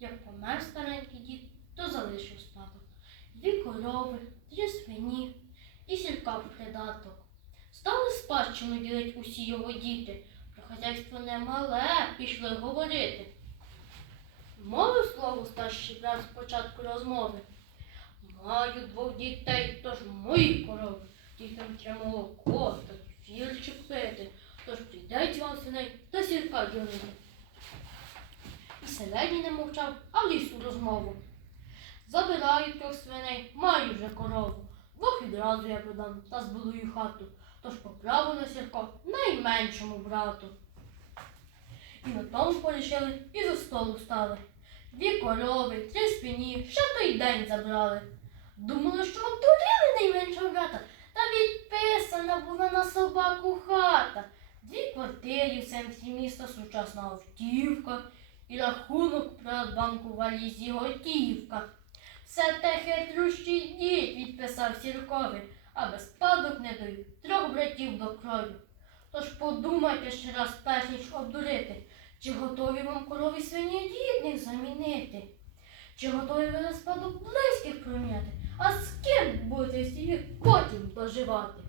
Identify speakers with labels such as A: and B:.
A: Як помер старенький дід, то залишив спадок. Дві корови, три свині і сілька в придаток. Стали спадщину ділить усі його діти. Про хазяйство немале пішли говорити. Мовив слово старший брат спочатку розмови. Маю двох дітей, тож мої корови. Дітям треба молоко та фірчик пити. Тож прийдеть вам синей та сілька ділити. Селені не мовчав, а в лісу розмову. Забираю трьох свиней, маю вже корову. Двох відразу я продам та збудую хату. Тож по праву на сірко найменшому брату. І на тому порішили, і за столу стали. Дві корови, три свині, ще той день забрали. Думали, що обдурили найменшого брата, та відписана була на собаку хата. Дві квартири в центрі міста, сучасна автівка і рахунок Приватбанку в валізі готівка. Все те хитрющий дід відписав сіркові, а без спадок не дають трьох братів до крові. Тож подумайте ще раз, перш ніж обдурити, чи готові вам корові свині рідних замінити? Чи готові ви на спадок близьких проміняти? А з ким будете всі потім доживати?